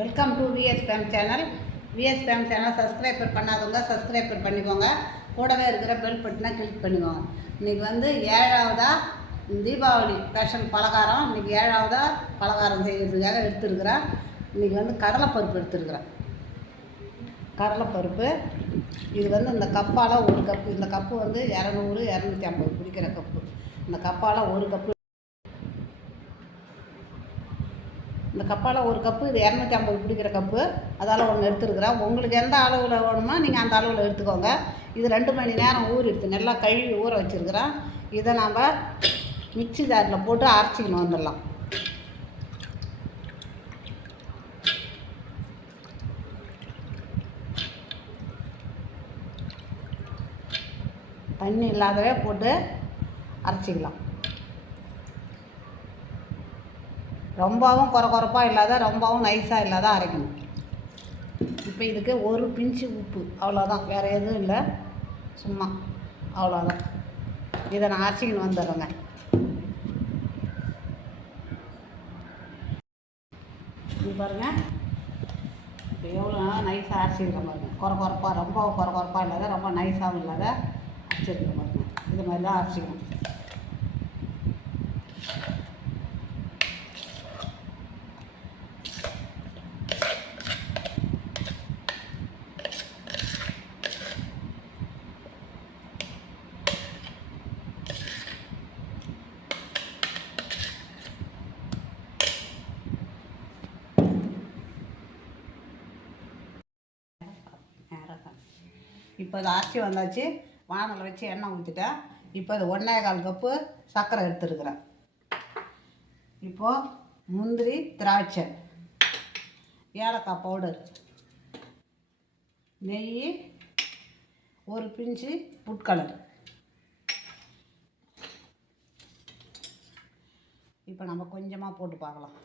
Welcome to VS fame channel VS fame channel subscriber பண்ணாதவங்க subscriber பண்ணிக்கோங்க. கூடவே இருக்கிற பெல் பட்டனை கிளிக் பண்ணிக்கோங்க. இன்றைக்கி வந்து ஏழாவதாக தீபாவளி ஸ்பெஷல் பலகாரம். இன்றைக்கி ஏழாவதாக பலகாரம் செய்கிறதுக்காக எடுத்துருக்குறேன். இன்றைக்கி வந்து கடலைப்பருப்பு எடுத்துருக்குறேன். கடலைப்பருப்பு இது வந்து இந்த கப்பால் ஒரு கப்பு. இந்த கப்பு வந்து இரநூறு இரநூத்தி ஐம்பது பிடிக்கிற கப்பு. இந்த கப்பால் ஒரு கப்பு இந்த கப்பால் ஒரு கப்பு இது இரநூத்தி ஐம்பது பிடிக்கிற கப்பு அதால் ஒன்று எடுத்துருக்குறேன். உங்களுக்கு எந்த அளவில் வேணுமோ நீங்கள் அந்த அளவில் எடுத்துக்கோங்க. இது ரெண்டு மணி நேரம் ஊறிடுது நல்லா கழுவி ஊற வச்சுருக்குறேன். இதை நாம் மிக்சி ஜாரில் போட்டு அரைச்சிக்கணும் வந்துடலாம். தண்ணி இல்லாதவே போட்டு அரைச்சிக்கலாம். ரொம்பவும் குறக்குறப்பாக இல்லாத ரொம்பவும் நைஸாக இல்லாத அரைக்கணும். இப்போ இதுக்கு ஒரு பிஞ்சு உப்பு அவ்வளோதான் வேறு எதுவும் இல்லை. சும்மா அவ்வளோதான் இதை நான் அரைச்சிக்கின்னு வந்துடுறேங்க. இது பாருங்கள் இப்போ எவ்வளோ நைஸாக அரைச்சிருக்கேன் பாருங்கள் குறை குறப்பாக ரொம்ப குறை குறப்பாக இல்லாத ரொம்ப நைஸாகவும் இல்லாத அரைச்சிருக்க பாருங்கள் இது மாதிரி தான் அரைச்சிக்கணும். இப்போ அது அரைச்சி வந்தாச்சு வானல் வச்சு எண்ணெய் ஊற்றிட்டேன் இப்போ அது ஒன்றே கால் கப்பு சர்க்கரை எடுத்துருக்குறேன். இப்போது முந்திரி திராட்சை ஏலக்காய் பவுடர் நெய் ஒரு பிஞ்சு புட்கலர் இப்போ நம்ம கொஞ்சமாக போட்டு பார்க்கலாம்.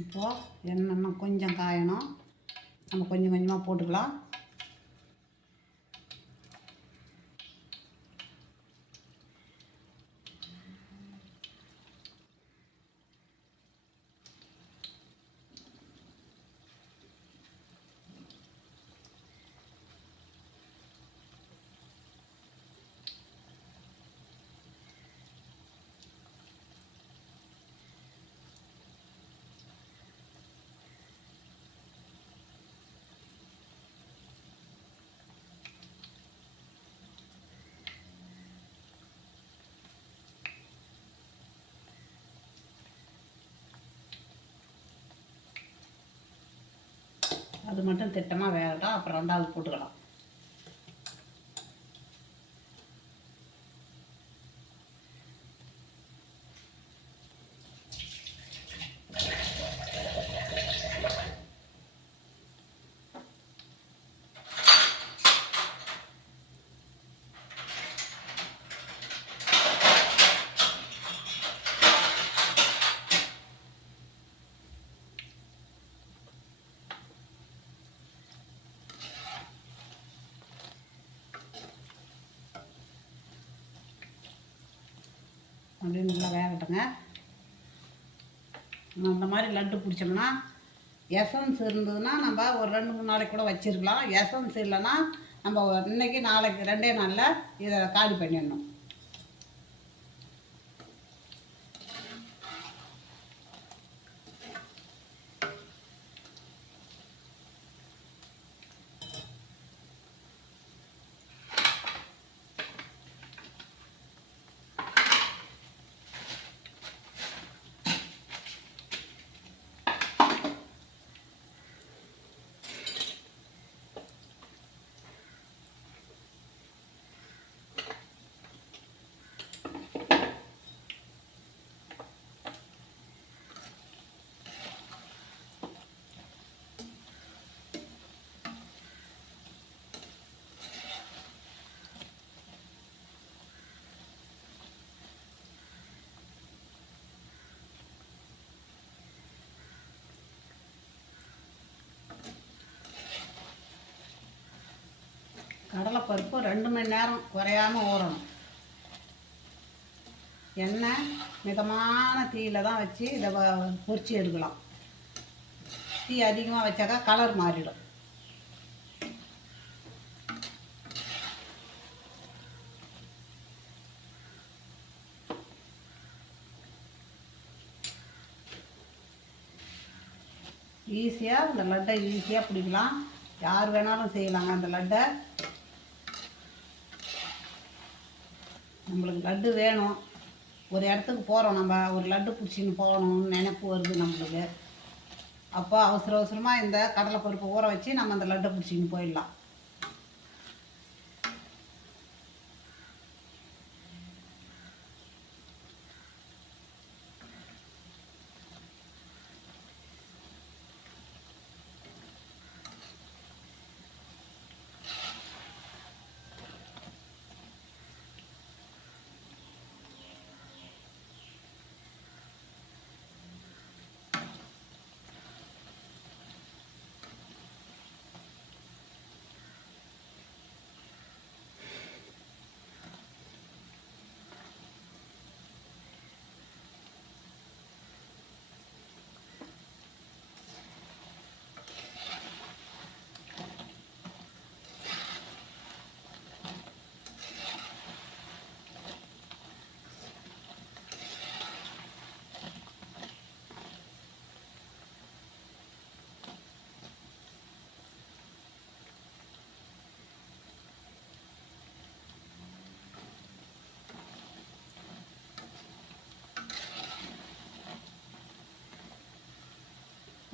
இப்போது என்னென்ன கொஞ்சம் காயணும். நம்ம கொஞ்சம் கொஞ்சமாக போட்டுக்கலாம். அது மட்டும் திட்டமாக வேகட்டும் அப்புறம் ரெண்டாவது போட்டுக்கலாம் அப்படியே நல்லா அந்த மாதிரி லட்டு பிடிச்சோம்னா எசன்ஸ் இருந்ததுன்னா நம்ம ஒரு ரெண்டு மூணு நாளைக்கு கூட வச்சிருக்கலாம். எசன்ஸ் இல்லைன்னா நம்ம இன்னைக்கு நாளைக்கு ரெண்டே நாளில் இதை காலி பண்ணிடணும். கடலைப்பருப்பு ரெண்டு மணி நேரம் குறையாம ஊறணும். எண்ணெய் மிதமான தீயில தான் வச்சு இதை பொறிச்சு எடுக்கலாம். தீ அதிகமாக வச்சாக்கா கலர் மாறிடும். ஈஸியாக இந்த லட்டை ஈஸியாக பிடிக்கலாம். யார் வேணாலும் செய்யலாங்க அந்த லட்டை. நம்மளுக்கு லட்டு வேணும். ஒரு இடத்துக்கு போகிறோம் நம்ம ஒரு லட்டு பிடிச்சின்னு போகணும்னு நினைப்பு வருது நம்மளுக்கு. அப்போ அவசர அவசரமாக இந்த கடலை பருப்பு ஊற வச்சு நம்ம அந்த லட்டை பிடிச்சின்னு போயிடலாம்.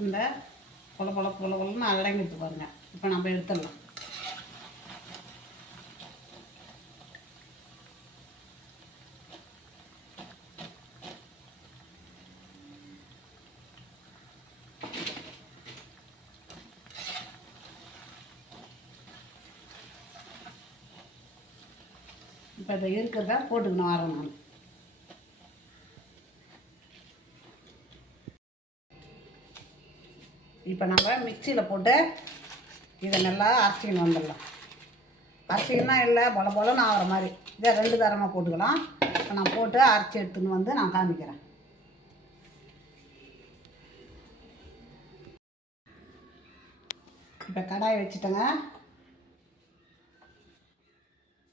இந்த பொல பொல பொல பொலன்னு அடங்கிட்டு பாருங்க. இப்போ நம்ம எடுத்துடலாம். இப்போ இதை இருக்கிறத போட்டுக்கணும் ஆறணும் நான் இப்போ நம்ம மிக்சியில் போட்டு இதை நல்லா அரைச்சிக்கின்னு வந்துடலாம். அரைச்சிக்கணும் இல்லை பொல பொலன்னு ஆகிற மாதிரி. இதை ரெண்டு தரமாக போட்டுக்கலாம். இப்போ நான் போட்டு அரைச்சி எடுத்துன்னு வந்து நான் காமிக்கிறேன். இப்போ கடாய் வச்சுட்டேங்க.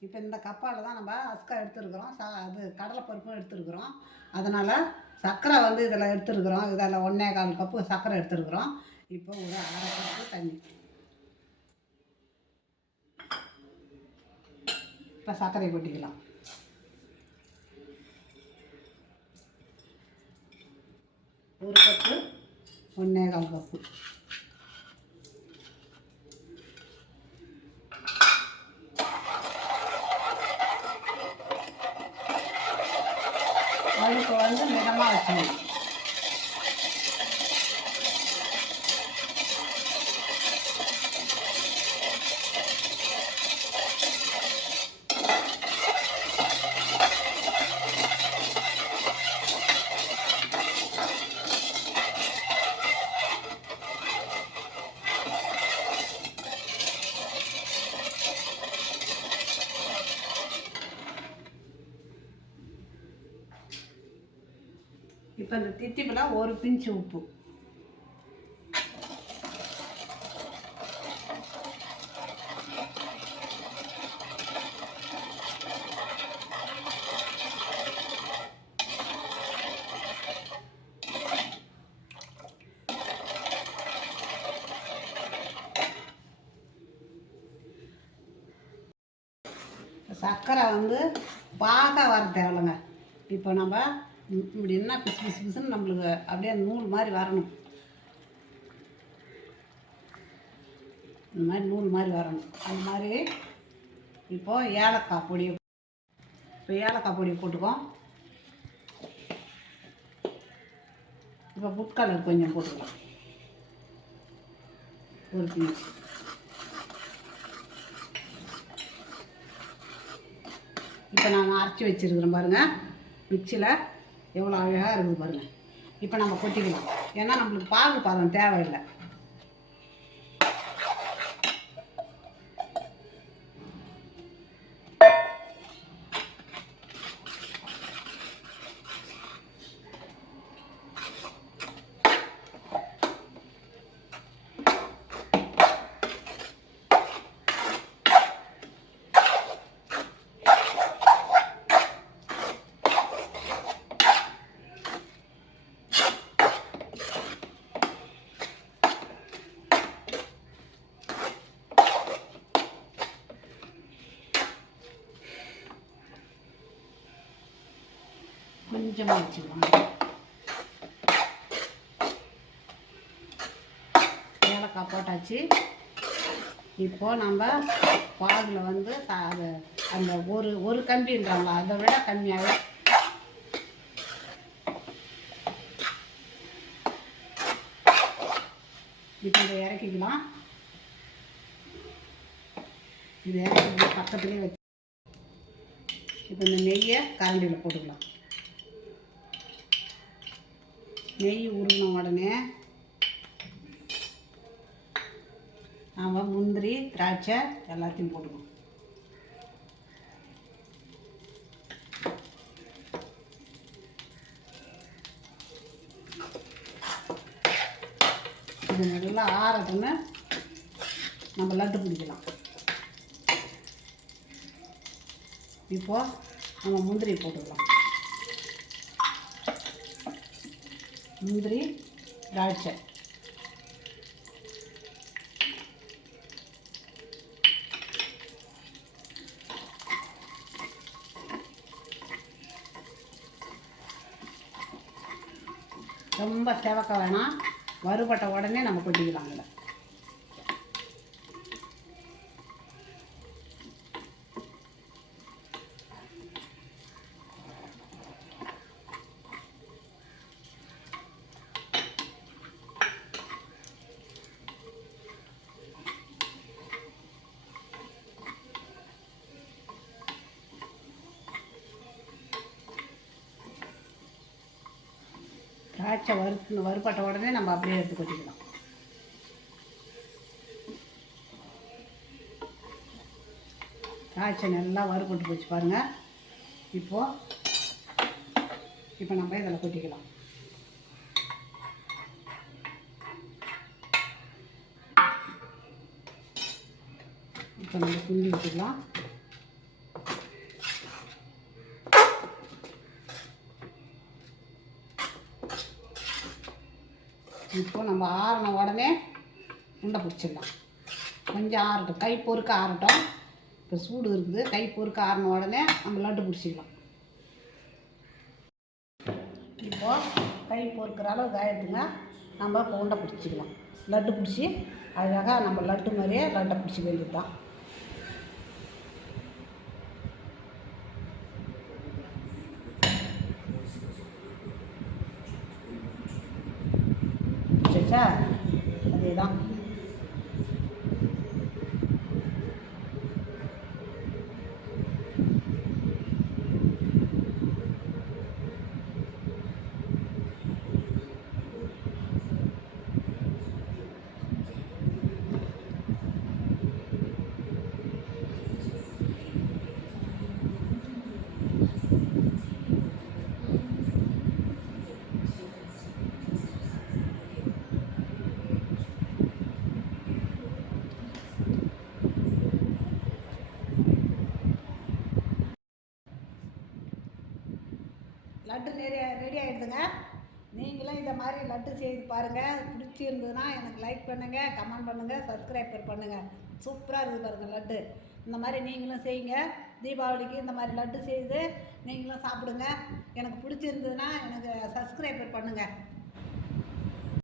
இப்போ இந்த கப்பால் தான் நம்ம அஸ்கா எடுத்துருக்குறோம். சா அது கடலைப்பருப்பும் எடுத்துருக்குறோம். அதனால் சர்க்கரை வந்து இதில் எடுத்துருக்குறோம். இதில் ஒன்றே கால் கப்பு சர்க்கரை எடுத்துருக்குறோம். இப்போ ஒரு அரை கப்பு தண்ணி. இப்போ சர்க்கரை கொட்டிக்கலாம். ஒரு கப்பு ஒன்றே கால் கப்பு இப்போ இந்த தித்திப்பெல்லாம் ஒரு பிஞ்சு உப்பு. சர்க்கரை வந்து பாக வர தேவையில்லைங்க. இப்போ நம்ம இப்படி என்ன பிசு பிசு பிசுன்னு நம்மளுக்கு அப்படியே நூல் மாதிரி வரணும். இந்த மாதிரி நூல் மாதிரி வரணும். அது மாதிரி இப்போது ஏலக்காய் பொடி இப்போ ஏலக்காய் பொடி போட்டுக்கோம் இப்போ புட் கலர் கொஞ்சம் போட்டுக்கலாம் ஒரு பீஸ் இப்போ நான் அரைச்சி வச்சுருக்கிறேன் பாருங்கள் மிக்சியில் எவ்வளோ அழகாக இருக்குது பாருங்கள் இப்போ நம்ம கொட்டிக்கலாம். ஏன்னா நம்மளுக்கு பாகு பாதம் தேவையில்லை. கொஞ்சமாக வச்சுக்கலாம் ஏலக்காய் போட்டாச்சு. இப்போ நம்ம பாகில் வந்து அது அந்த ஒரு ஒரு கம்பின்றாங்க. அதை விட கம்மியாகவே இப்போ இதை இறக்கிக்கலாம். இது இறக்கி பக்கத்துலேயே வச்சு இப்போ இந்த நெய்யை கரண்டியில் போட்டுக்கலாம். நெய் உருகின உடனே. நாம் முந்திரி திராட்சை எல்லாத்தையும் போட்டுக்கணும். இது நல்லா ஆறதுன்னு நம்ம லட்டு பிடிக்கலாம். இப்போ நம்ம முந்திரி போட்டுக்கலாம். முந்திரி திராட்சை. ரொம்ப செவக்க வேணாம். வறுபட்ட உடனே நம்ம கொட்டிக்கலாம் இல்லை பச்சை வறுத்து வறுப்பட்ட உடனே நம்ம அப்படியே எடுத்து கொட்டிக்கலாம். திராட்சை நல்லா வறுபட்டு போச்சு பாருங்கள் இப்போது இப்போ நம்ம இதில் கொட்டிக்கலாம். இப்போ நம்ம குஞ்சு விட்டுக்கலாம் இப்போ நம்ம ஆறின உடனே உண்டை பிடிச்சிடலாம். கொஞ்சம் ஆறட்டும். கை பொறுக்க ஆறட்டும். இப்போ சூடு இருக்குது. கை பொறுக்க ஆறின உடனே நம்ம லட்டு பிடிச்சிக்கலாம். இப்போ கை பொறுக்கிற அளவுக்கு ஆயிடுதுங்க நம்ம இப்போ உண்டை பிடிச்சிக்கலாம். லட்டு பிடிச்சி அழகாக நம்ம லட்டு மாதிரியே லட்டை பிடிச்சி வேண்டியது தான் பிடிச்சா அதே தான் லட்டு ரெடி ரெடி ஆகிடுதுங்க நீங்களும் இந்த மாதிரி லட்டு செய்து பாருங்கள் பிடிச்சிருந்ததுன்னா எனக்கு லைக் பண்ணுங்கள் கமெண்ட் பண்ணுங்கள் சப்ஸ்கிரைபர் பண்ணுங்கள் சூப்பராக இருக்குது பாருங்கள் லட்டு. இந்த மாதிரி நீங்களும் செய்யுங்க. தீபாவளிக்கு இந்த மாதிரி லட்டு செய்து நீங்களும் சாப்பிடுங்க. எனக்கு பிடிச்சிருந்ததுன்னா எனக்கு சப்ஸ்கிரைபர் பண்ணுங்கள்